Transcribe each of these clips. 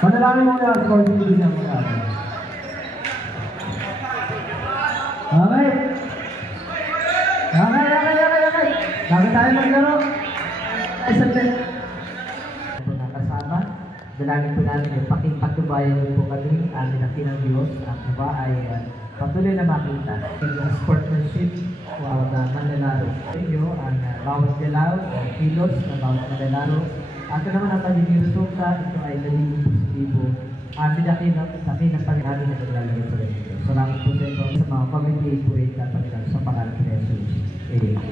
Manalangin mo na ako hindi na mga atin. Okay. Lagi tayo maglaro. Ay, sandali. Ito na kasama. Dalangin po namin ay pakipatubayan niyo po kami ang pinaki ng Diyos. Ang iba ay patuloy na makita. Yung sportsmanship na manlalaro. Inyo ang bawat galaw, kilos na bawat manlalaro. Ato naman ang pagiging resulta, ito ay naging positibo. Pinaki ng Panginoon na naglalagay po rin ito. Salamat po sa ito sa mga committee po rin na Panginoon sa pangalan ni Jesus. Amen.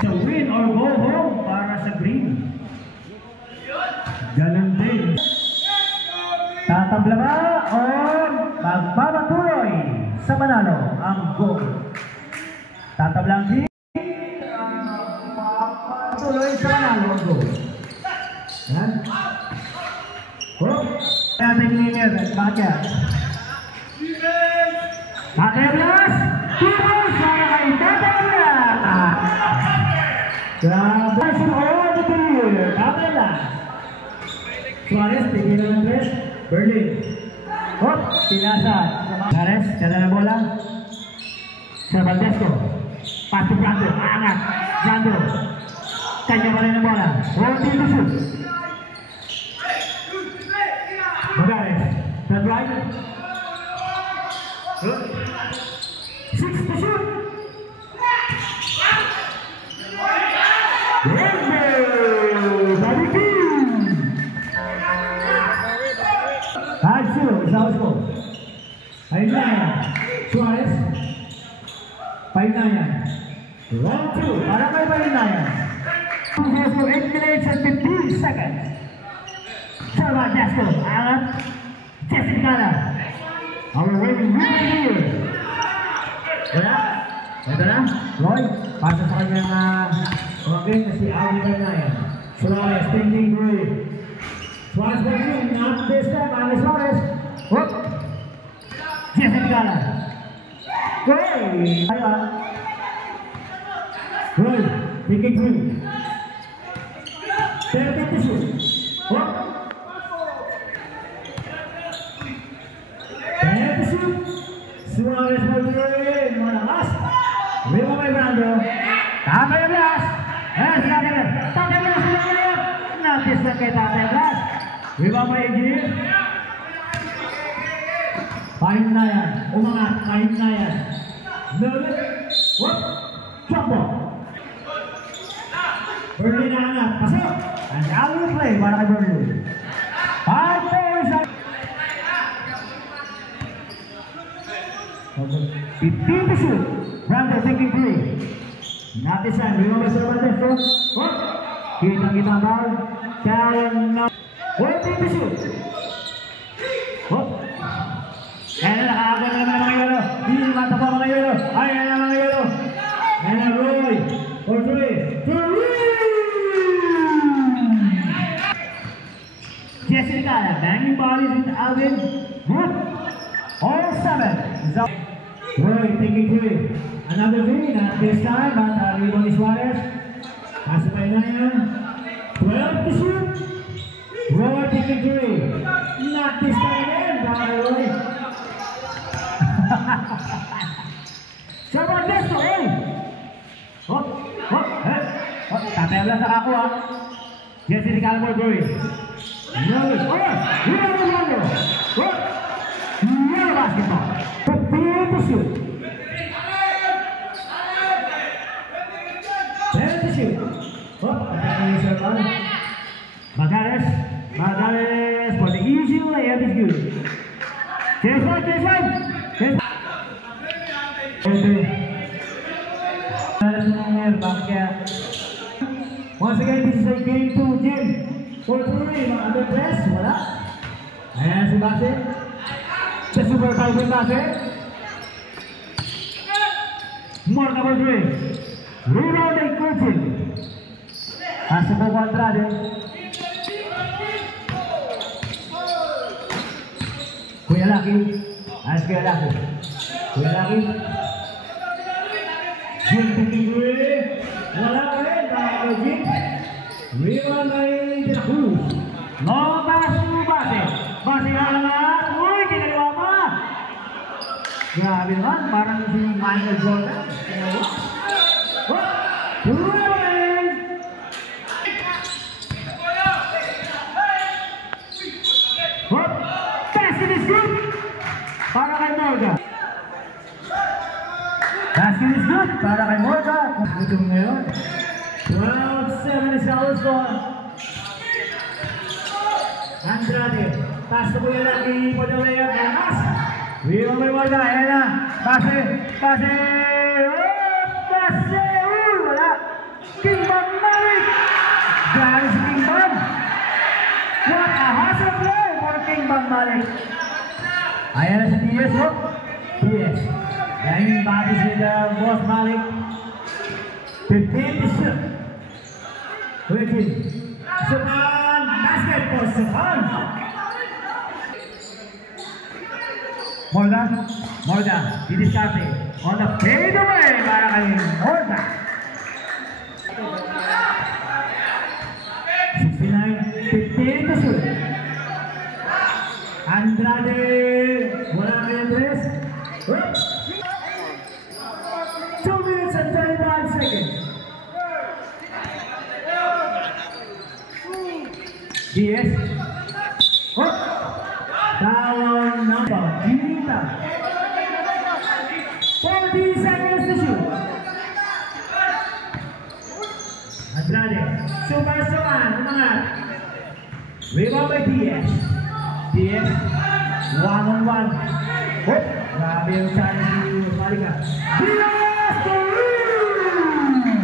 To win or go home para sa green. Ganon din. Tatabla ba o magpapatuloy sa manalo ang goal? Tatablang green. Tuloy sa manalo ang goal. Yan. Natin linear. Bakit yan? Tatablas! Tuloy sa kay Tatablas! Grabe sa all the clear. Tatablas! Suarez, tigil na ng tres. Berlin. Hop! Pinasad. Suarez, kada na bola. Sa Valdesco. Pass to Brando. Aangat. Brando. Kanya pa rin ang bola. Rolling to shoot. Magares. Third right. Six to shoot. Rainbow. Balikin. Hadsu. Isaw ko. Ayun na yan. Suarez. Pahin na yan. 1-2. Para may pahin na yan. 8 minutes and 15 seconds. Sarva Desco, Alan, Jesse Gana. Our waiting room here. Wala? Ito na? Roy, pasa sa kanyang pamagin na si Audi Bernayan. Suarez, thinking through. Suarez working, not this time, Ali Suarez. Whoop! Jesse Gana. Roy! Roy, thinking through. 30 to shoot. Whoop! 10 to shoot. Suarez mag-rin. Malakas. Rima may Brando. Tatay Blas. Tatay Blas. Natis na kay Tatay Blas. Rima may Igir. Pahin na yan. Umangat. Pahin na yan. Nulit. Whoop! Drop ball. Berlin na anak. Pasok. And now we play para kay Berlin. 5 points. 15 to shoot. Brando taking 3. Natisan. Remember sa Valdesco. What? Kita ball. Challenge now. 14 to shoot. What? Ayan na nakakakuha na naman mga yelo. Hindi mata pa mga yelo. Ayan na mga yelo. Ayan na Roy. For 3. Jessica, banging bodies into Alvin. Good. All 7. Roy taking 3. Another 3. Not this time, but Ribon Suarez. Nasa pa na yan. 12 to shoot. Roy taking 3. Not this time again, but Roy. Server Desco, eh. Hop, hop, eh. Tatayala sa kakuha. Jesse Calvert Roy. Nice. Oh, you know the number. What? No basketball. 15 to shoot. 10 to shoot. Oh, Magares for the easy layup is good. Chase one. Once again, this is a game 2 game. For 3, mga under press, wala. Ayan si Base. The super fighting Base. More number 3. Rebound and coaching. Pasok po kontra din. Kuya Lucky. Ayos Kuya Lucky. Kuya Lucky. Jim Pitigwe. Wala ka rin. Jim. Rebound by De La Cruz. Long pass to Base. Base nga lang. Uy, kinagawa pa. Grabe naman. Parang si Michael Jordan. Rebound. Basket is good. Para kay Morga. Basket is good. Para kay Morga. Ito ngayon. 12-7 is our score. Andrade. Pass to Kuya Lucky for the layup. Pass. Rebound by Morga. Ayan na. Pase. Pase. Pase. Wala. King Bang Malik. Dahil si King Bang. What a hustle play for King Bang Malik. Ayan na si DS, oh. DS. Yang bagus si Boss Malik. 15 to shoot. Waiting. Supan. Basket for Supan. Morgan. Morgan. Didiscarte. On the fade away. Para kay Morgan. 69. 15 to shoot. Andrade. Wala kay Andres. 2 minutes and 35 seconds. DS. Down number. Ginita. 40 seconds to shoot. Andrade. Super-suman. Umangat. Rebound by DS. DS. One-on-one. Grabe yung challenge ni Malika. DS to win!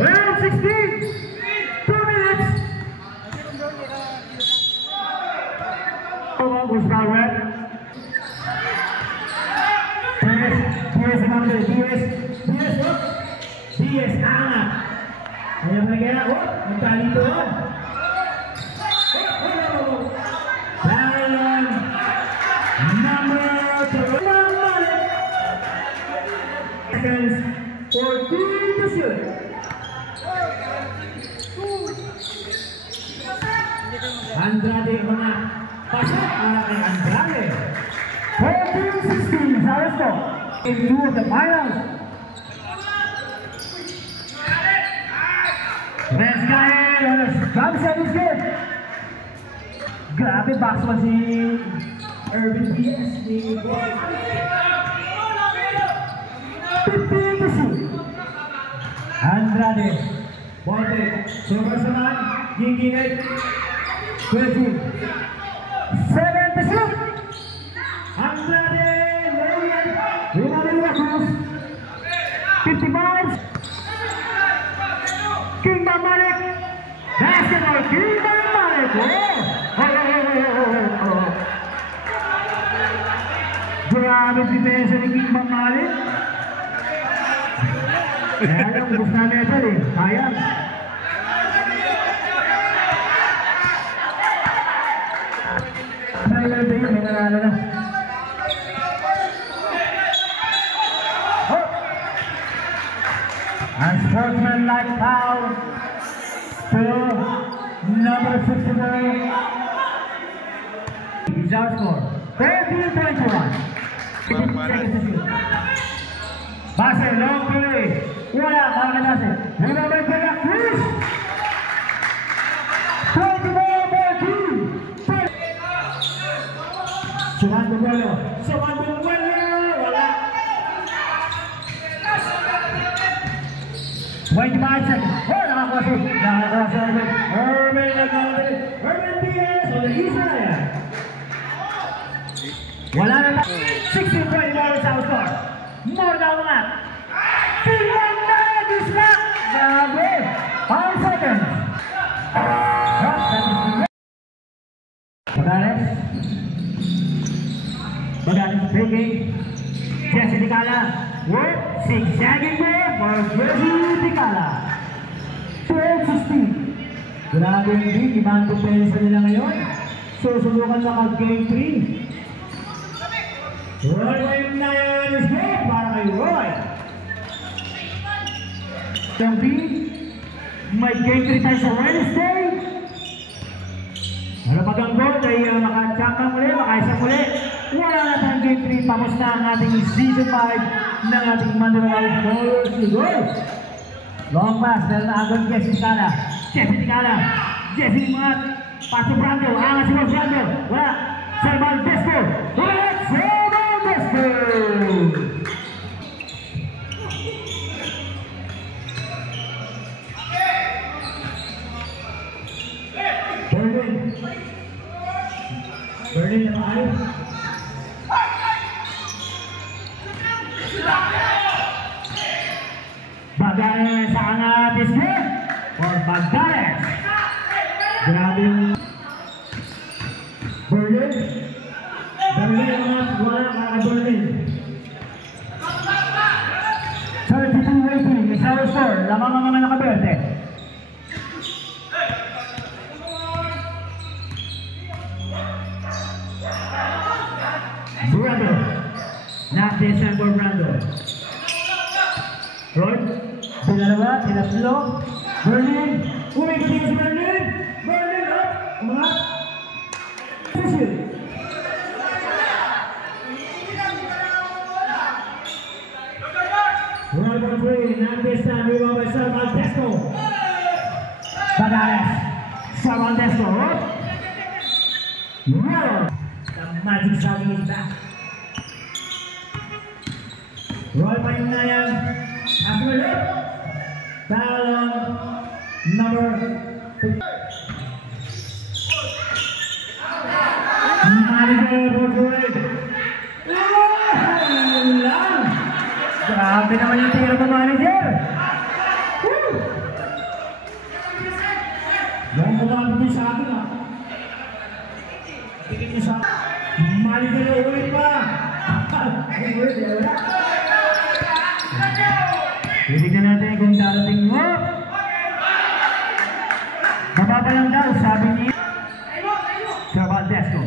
12-16. 2 minutes. Gustavo Red. DS number. DS up. DS angat. Ayan na kaya. Magkali ito. Seconds for 3 to shoot. Andrade mga pasok para kay Andrade. 14-16 sa resto. In 2 of the finals. Let's go ahead. Jump shot is good. Grabe box mo si Irvin PS ni Boy. 15 to shoot. Andrade. Bolte. Super-suman. Gigingit. 20. 7 to shoot. Andrade. Rebound by Cruz. 55. King Bang Malik. Basketball. King Bang Malik. Grabe depensa ni King Bang Malik. Kaya yung gusto na ito eh. Sayang. May nanalo na. Unsportsmanlike foul to number 69. He's out score. 13-21. Base, long play. Wala, makakilase. Rebound by De La Cruz. 24-14. Suman Buguelo. Suman Buguelo. Wala. 25 seconds. Nakakrosser. Nakakrosser. Irvin nag-outer. Irvin Diaz on the east side. Wala na. 16-24 sa score. Morga umangat. Finlanda dislak. Grabe. 5 seconds. Magalis breaking. Jesse Ticala. Work. Zigzagging move for Jesse Ticala. 12-16. Grabe hindi. Ibang depensa nila ngayon. susubukan na kag-game 3. Roy Paynayan is good para kay Roy. Yung B, may game 3 tayo sa Wednesday. Ano pag ang goal ay maka-champion muli, maka-isa muli. Wala na tayong game 3, tapos na ang ating season 5 ng ating Mandalay Warriors Goal. Long pass, dahil na agad Jesse Ticala. Jesse Mat, Pato Brando, angas si Brando. Wala, Serval Desco. Wala, Serval Desco. Berlin naman ay. Bagares sa angat is good for Bagares. Grabe yung Berlin naman wala ka Berlin. 32-18 isang score lamang ang mga nakaberte. Brando, not December Brando. Rod, pinalawa, tinaslo. Berlin, umikot si Berlin. Berlin, up, umangat. Position. Rod on three, not this time, rebound by Serval Desco. Bagares, Serval Desco, Rod. Rod. The magic sagging is back. Roy Paynayan after it. Foul on number 6. Manager Rodriguez. Lang. Grabe naman yung tira ng manager. Yung kumabit niya sa akin ah. Tingin niya sa akin. Manager na ulit pa. Ulit, wala. Titignan natin kung darating mo. Mababa lang daw, sabi niya. Serval Desco.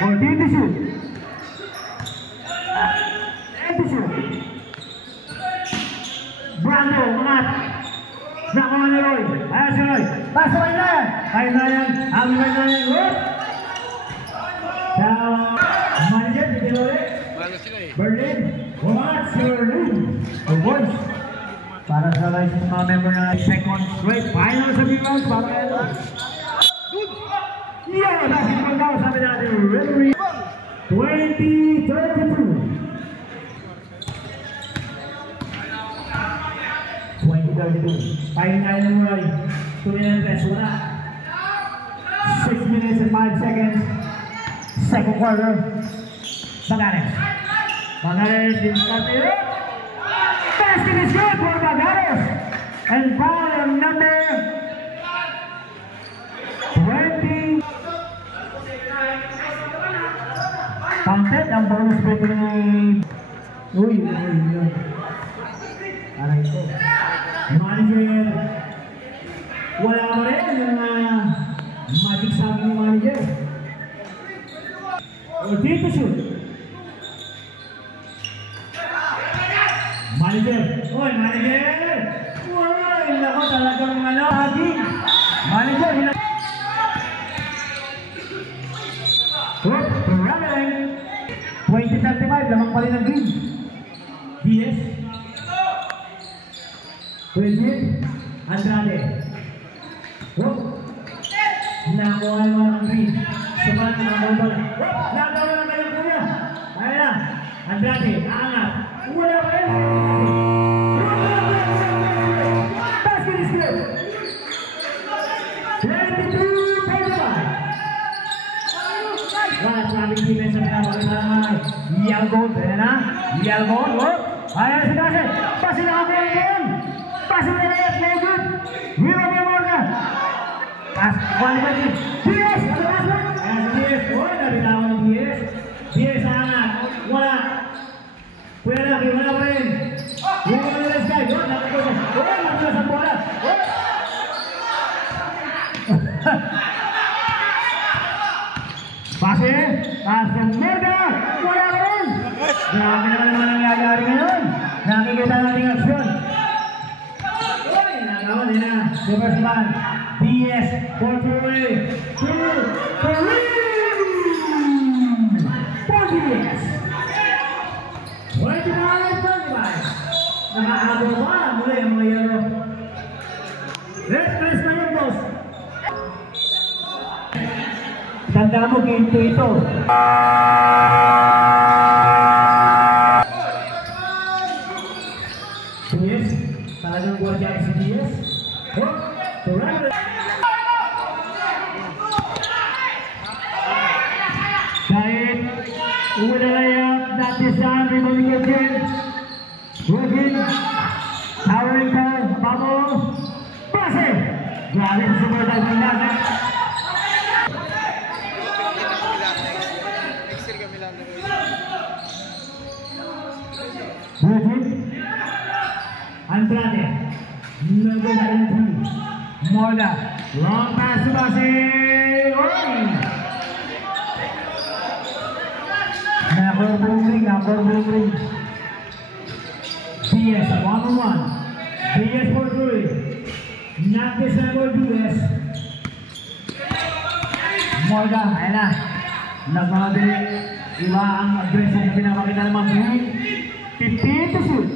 For dito shoot. Dito shoot. Brando, umangat. Nakuha ni Roy. Ayan si Roy. Basta Paynayan. Paynayan. Ang Paynayan. Roy. Manager, titignan ulit. Berlin. Umangat si Berlin. O boys. Para sa mga member na second straight final sa B-Round. Para ito. Yeah, basketball daw sabi natin. Referee 20-32. 20-32. Paynayan ng Roy. 2 minutes, wala. 6 minutes and 5 seconds. Second quarter. Bagares. Bagares is coming up. Basket is good for Bagares. And foul on number 20. Counted ang bonus break ni... Uy. Aray ko. Manager. Wala mo rin yung magic sabi ng manager. O dito shoot. Manager. Oy, manager. Uy, nako talagang lagi. Manager. Running. 20-35, lamang pa rin ang green. DS. 20. Andrade. Nakuha naman ang green. Sumat na ang bola. Nagawa na kayo kuya. Ayan na. Andrade, aangat. Wala pa rin. Basket is good. 22-35. Wala sa aming defense sa pinapakita. Yalgon. Ayan na. Yalgon. Ayan si Dase. Pasi na ako yun. Pasi na layas. No good. Wira mo mo na. Pas. Wala ba din. DS. Ayan si DS. Uy, nabitawan ng DS. DS aangat. Wala. Kuya Laki, wala pa rin. Yung mga nila Sky. Uy, nakatuloy. Uy, nakatuloy sa bola. Pass from Morga! Wala ka rin! Grabe naman nangyayari ngayon. Nakikita natin aksyon. Uy! Nagawa nila. Super Sman. DS. 4-2-way. 2-3! DS. 25. Nakakagawa ba? Muli ang mga yellow. Let's press na yun, boss. Tanda mo, game 2 ito. DS, talagang guardian si DS. Oh, surrender. Kahit umalayap natin sa rebounding agent. Working. Towering ka, Pamo. Pase! Grabe sa super diving natin. Andrade, number 19, Morga, long pass to Basi, Nakorbring, DS, 1-on-1, DS for 3, not this number DS, Morga, ayan na, nagmabili, iba ang aggressive na pinapakita naman, 15 to shoot.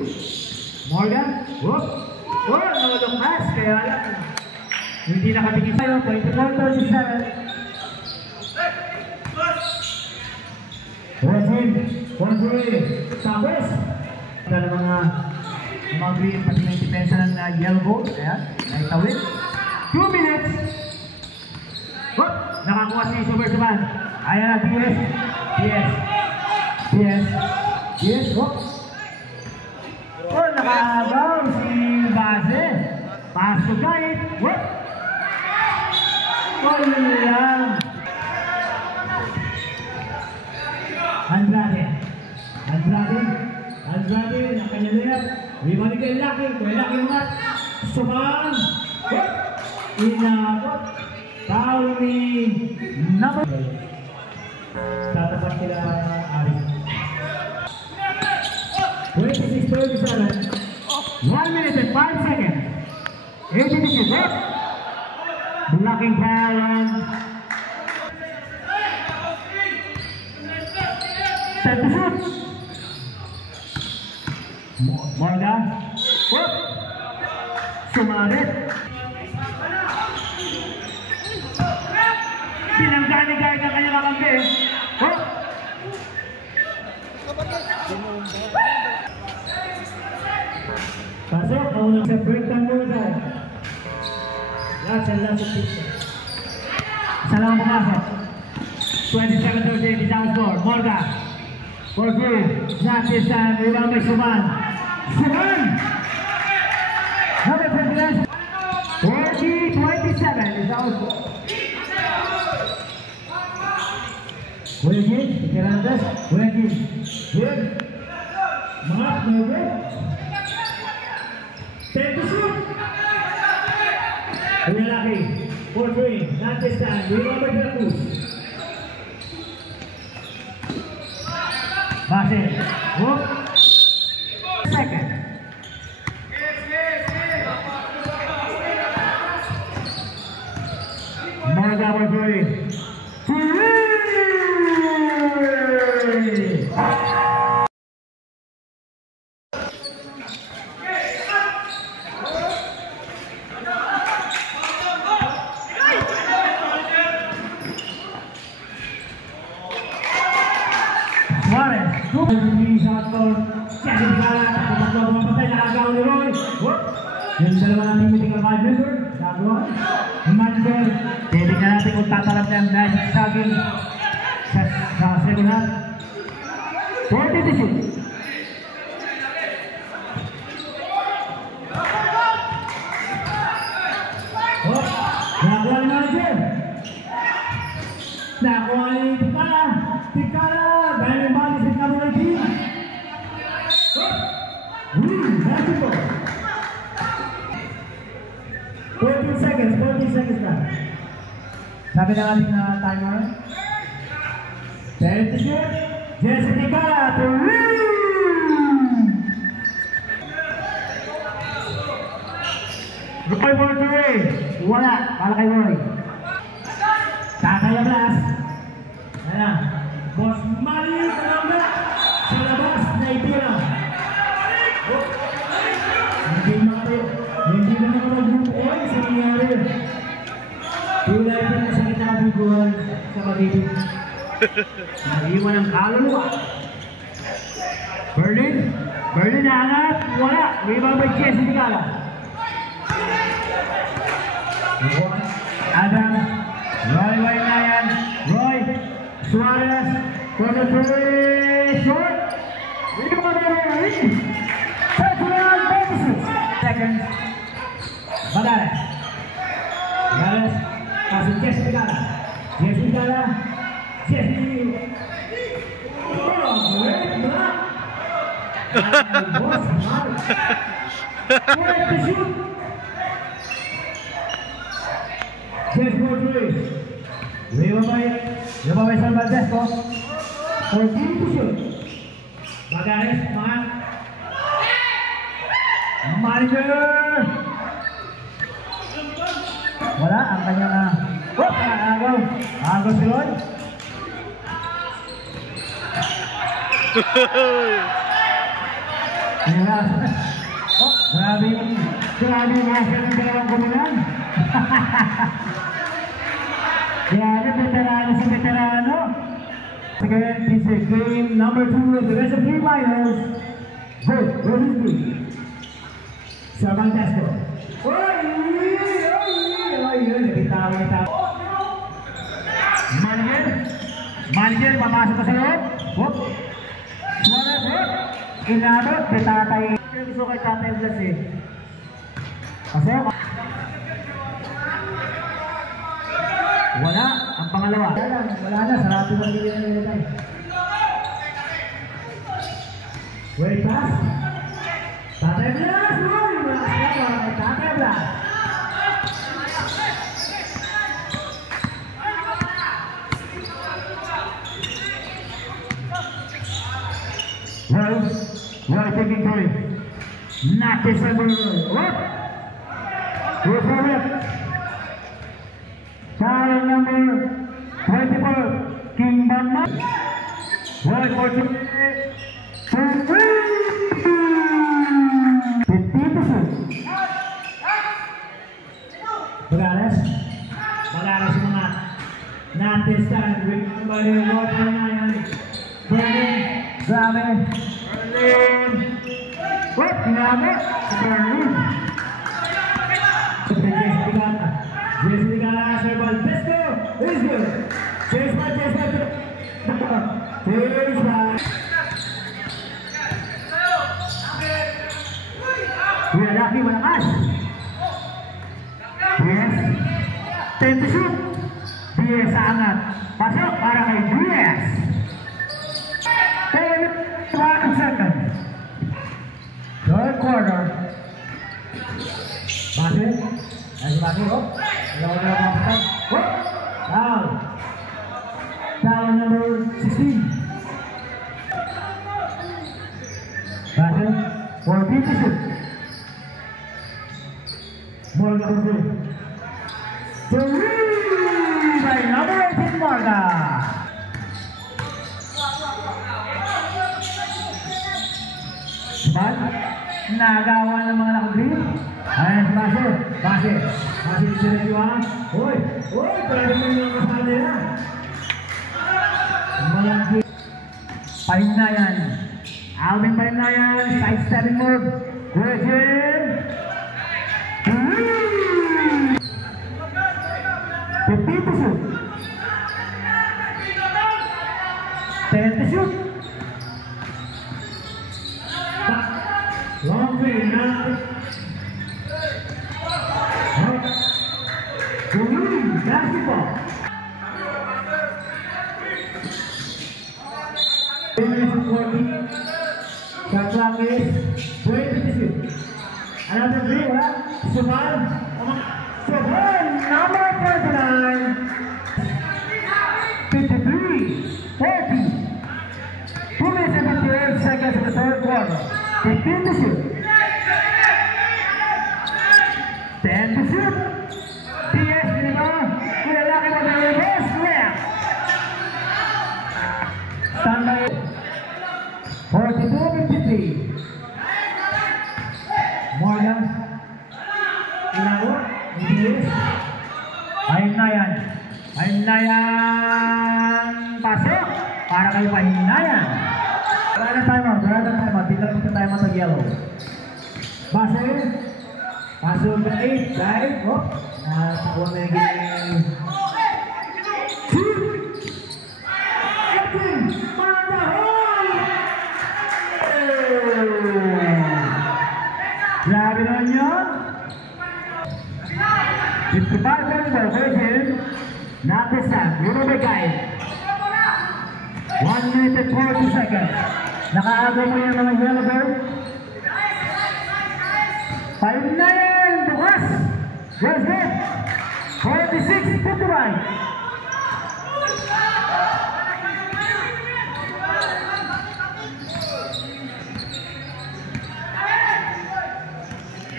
Morgan, whoop, nagalong pass, kaya lang, hindi nakatingin tayo, 24-37. Rajin, 1-3, tapos, ito na mga green, pati na yung depensa ng yellow goal, kaya, naitawid. 2 minutes, whoop, nakakuha si Super Suman, ayan na, DS, whoop. Oh, nakaagaw si Base. Pasok kahit. What? Oh, yun lang. Andrade, nakanyalaya. Ribalik kay Laki. Kaya Laki umat. Sumaan. What? Inabot. Foul ni number. Tatapat sila Ari. 26-37, 1 minute and 5 seconds. 80 to shoot. Blocking foul on. Set to shoot. Morga. Sumarit. Pinangganigay ka kanya kakampi. Pasok, naunang sa break time mo ito. Lots and lots of pictures. Isa lang ang pumasok. 27-38 isang score. Morga. For three. Not this time. Rebound by Suman. Number 29. 40-27 isang score. Wegin. Fernandez. Wegin. Good. Mark. No good. 10 to shoot. Laki. 4-3. Not this time. Rebound by Veracruz. Base. Whoop. Second. Morga for 3. Yung dalawa natin mythical 5 member, gagawa. Manager, titignan natin kung tatalap na yung nice saging sa second half. 40 to shoot. Gagawa ni manager. Nakuha ni Tikara, dahil yung bali sa number 18. Basketball. 14 seconds na. Sabi na ating timer. 10 to shoot. Jessica to win! Roy for 3. Wala. Para kay Roy. Tatay Ablas. Ayan na. Boss Mali Kalamba. Sa labas na itira. Hindi makatayo. Hindi na mag-group A sa nangyari. Tulad din sa kita kabiguan sa pag-ibig. Naiwan ang kaluluwa. Berlin. Berlin na angat. Wala. Rebound by Jesse Tigala. Adam. Roy Nayan. Roy. Suarez. For the 3. Short. Rebound by Berlin. 31 seconds. Badares. Badares. Pasok Jesse Tigala. Jesse Tigala. Jesse. Oh, great block. Boss Mark. Where to shoot? Jesse for 3. Lebabay San Valdez ko. 14 to shoot. Badares, mga manager. Wala, ang kanya na. Agaw si Roy. Grabe yung asya ng dalawang kuminan. Grabe, veterano sa veterano. Again, this is game number 2 of the rest of 3 finals. Vote, versus B. Sarbantasco. Manager, papasok ka sa loob. Whoop. Suarez, whoop. Inabot, kay tatay. Gusto kay tatay Blas eh. Pasok. Wala, ang pangalawa. Wala na, sarado na nililay. Wait, pass. Tatay Blas, Roy. Tatay Blas. Roy taking 3. Not this number. What? Go for it. Foul number 24. King Banman. Roy for 2. 15%. Bagares mga natestan. With by Roy Nayan. Berlin. Grabe. Berlin. What? Grabe. Berlin. Jesse Tigala. Sir Valdez go. Is good. Chase by. Kuya Lucky malakas. Yes. 10 to shoot. DS sa angat. Pasok para kay DS. 1 second. Third quarter. Base. Ay base ko. Foul. Foul number 16. Base. 14 to shoot. Ball number 3. By number 18 Marga. But, nagawa ng mga nakagreen. Ayan, base sila diwa. Uy, pwede mo yung kasama nila. Malaki. Pahinnayan. Alvin Pahinnayan, side stepping move. Good game. 15 to shoot. 10 to shoot. Long way now. Basketball. Shot clock is 20 to shoot. Another 3, wala? Suman, number 49. 53, 40. score. 15 to shoot. 10 to shoot. DS, di ba? Kung lalaki mo na yung best, left. Standby. 42-53. Morgan. Inago. DS. Ayun na yan. Ayun na yan. Pasok. Para kayo pahinayan. Wala na timeout. Wala na timeout. Di lang tayo matag-yellow. Base. Pasok na 8. Dive. Oh. Nakakuha na yung game. Shoot. Edwin. Mandahol. Grabe naman yun. 55-34 Virgin. Not this time. Remember guys. 1 minute and 40 seconds. Nakaago mo yan mga yellow bird. 5 na yan. Bukas. Yes, yes. 46-51.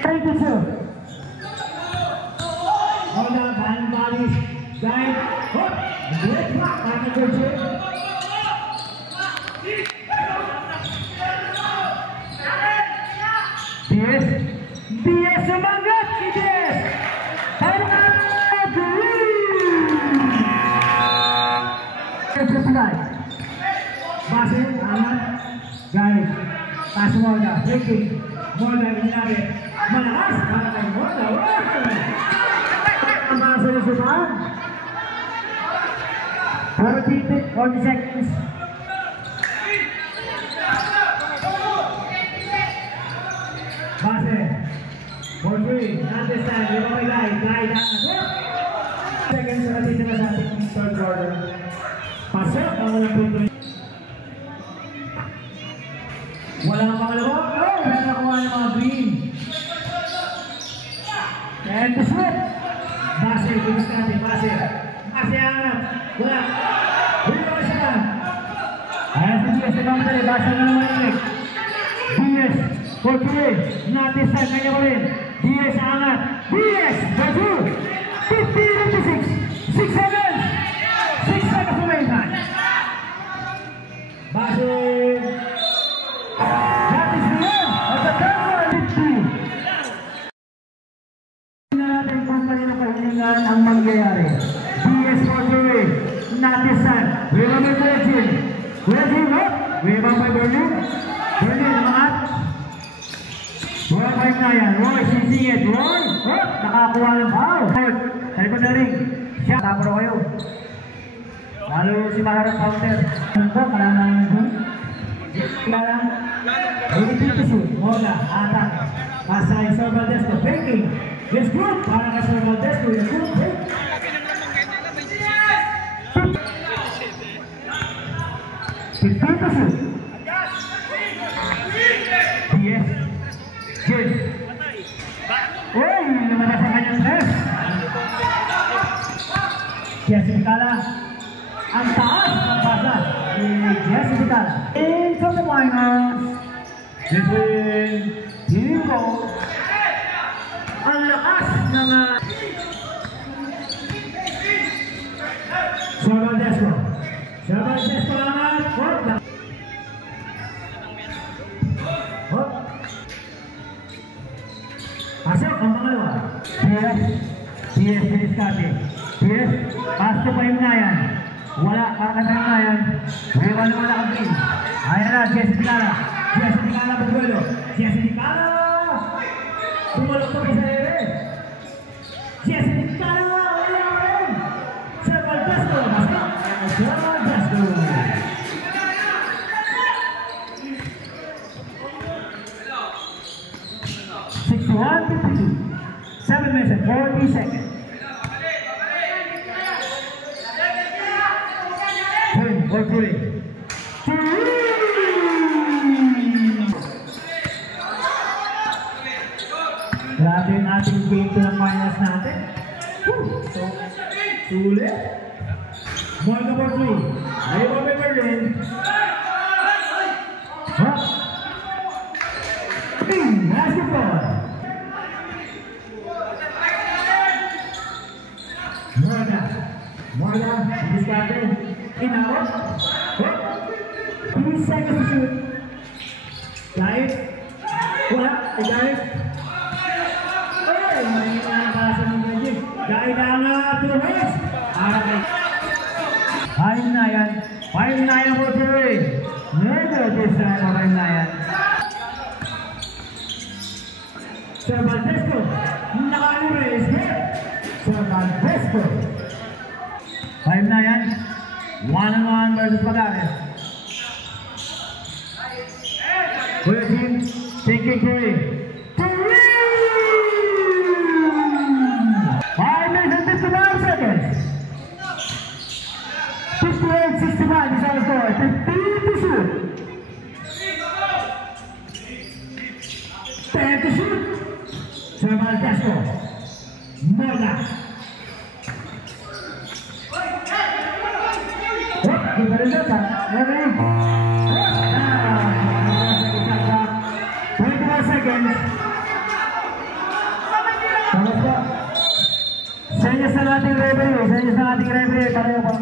Thank you, sir. Hold on, hand bodies. Dive. Hook. Great block. Para kay Virgin. DS. DS sumangat. Si DS. Para kay Green. Base. Aman. Guys. Pass Morga. Breaking. Morga inilagay. Malakas. Para kay Morga. Ang mga solusyonan. 40 seconds. Base. For 3. Not this time. Di ba may guide? Guide na. Seconds na natin na sa ating third quarter. Pasok. Ang unang punto. Wala ang pangalawa. Oh! Wala nakuha ng mga green. And to shoot. Base. Bilis natin. Base. Base ang wala. Huli naman siya. Ayan si DS. Nagmamadali. Base na naman yung DS. For 3. Not this time. Kanya ko rin. DS angat. DS. Baju. 50-56. 6 seconds. 6 seconds remaining time. Base. That is the end of the third quarter. 50. Tingnan natin kung kanino kahilingan ang mangyayari. DS for 3. Not this time. Remember Virgin. Virgin up. Remember Berlin. Berlin angat. 12-5 na yan. Roy, sisingit. Roy, nakakuha ng foul. Talikod na ring. Siya, tapos kayo. Lalo si Maharap counter. Ano po, kailangan ng gun. Kailangan. Repeat to shoot. Moga, attack. Pasay, Sir Valdesco. Breaking. Yes, good. Para ka Sir Valdesco. Yes, good. Break. Repeat to shoot. Yes. Good. Uy, lumabas ang kanyang stress. Jesse Vitala. Ang taas ng pasa ni Jesse Vitala. Into the minors. Between Hero. Ang lakas ng Sir Valdesco. Sir Valdesco naman. Hop. Pasok ang pangalawa. PS Diniscarte. PS, pass to Pahimnayan. Wala, kakatayin na yan. Wala kang game. Ayan na, Jesse Ticala. Jesse Ticala Buguelo. Jesse Ticala! Bumalok pa sa ere. Jesse Ticala! Wala ka rin! Sir Valdesco. Pasok. Sir Valdesco. (61-52). 7 minutes and 40 seconds. For three. Grabe yung ating game to ng finals natin. So, sulit. Morga for 3. Ayaw ba may Berlin? Basketball. Morga, diskarte, inawat, 3 seconds to shoot. Guys, wala, guys. May nakakasa ng magic. Guys na nga, tumis. Ayun na yan. Ayun na yan po, Terry. Negative na yan, ayun na yan. Sir Valdesco, nakalibre is here. Sir Valdesco. 5 na yan. 1-on-1 versus Pagares. Kuya Jim, thinking Curry. 5 minutes and 59 seconds. 58-65 is our score. 15 to shoot. 10 to shoot. Sir Valdesco. Morga. Kita rin dyan, ready? 21 seconds. Tapos po. Senyas na nating referee. Pareho po.